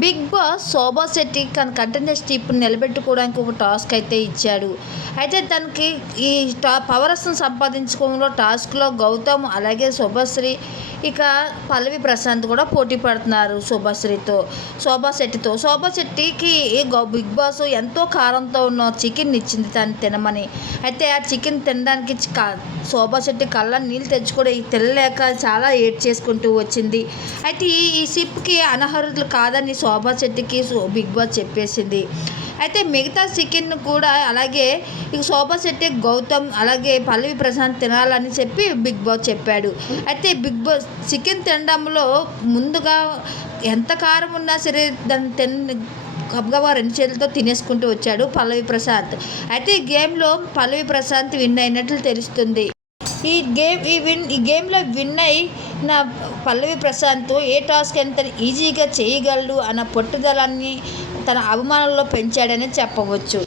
Big boss Shobha Shetty తన కంటెండెన్స్ ఇప్పుడు నిలబెట్టుకోవడానికి ఒక టాస్క్ అయితే ఇచ్చాడు. అయితే తనకి ఈ టా పవర్స్ని సంపాదించుకోవడంలో టాస్క్లో గౌతమ్ అలాగే శుభశ్రీ ఇక పల్లవి ప్రశాంత్ కూడా పోటీ పడుతున్నారు శుభశ్రీతో శోభా శెట్టితో. శోభా శెట్టికి గౌ బిగ్ బాస్ ఎంతో కారంతో ఉన్న చికెన్ ఇచ్చింది తను తినమని. అయితే ఆ చికెన్ తినడానికి శోభా శెట్టి కళ్ళ నీళ్ళు తెచ్చుకోవడం తినలేక చాలా ఏడ్ చేసుకుంటూ వచ్చింది. అయితే ఈ ఈ సిప్కి అనర్హులు కాదని శోభా శెట్టికి బిగ్ బాస్ చెప్పేసింది. అయితే మిగతా చికెన్ కూడా అలాగే ఇక శోభా శెట్టి గౌతమ్ అలాగే పల్లవి ప్రశాంత్ తినాలని చెప్పి బిగ్ బాస్ చెప్పాడు. అయితే బిగ్ బాస్ చికెన్ తినడంలో ముందుగా ఎంత కారం ఉన్నా సరే దాన్ని తిన గబగబా రెండు చేతులతో తినేసుకుంటూ వచ్చాడు పల్లవి ప్రశాంత్. అయితే ఈ గేమ్లో పల్లవి ప్రశాంత్ విన్ అయినట్లు తెలుస్తుంది. ఈ గేమ్ ఈ విన్ ఈ గేమ్లో విన్ అయి నా పల్లవి ప్రశాంత్ ఏ టాస్క్ ఎంత ఈజీగా చేయగలడు అన్న పట్టుదలాన్ని తన అభిమానుల్లో పెంచాడని చెప్పవచ్చు.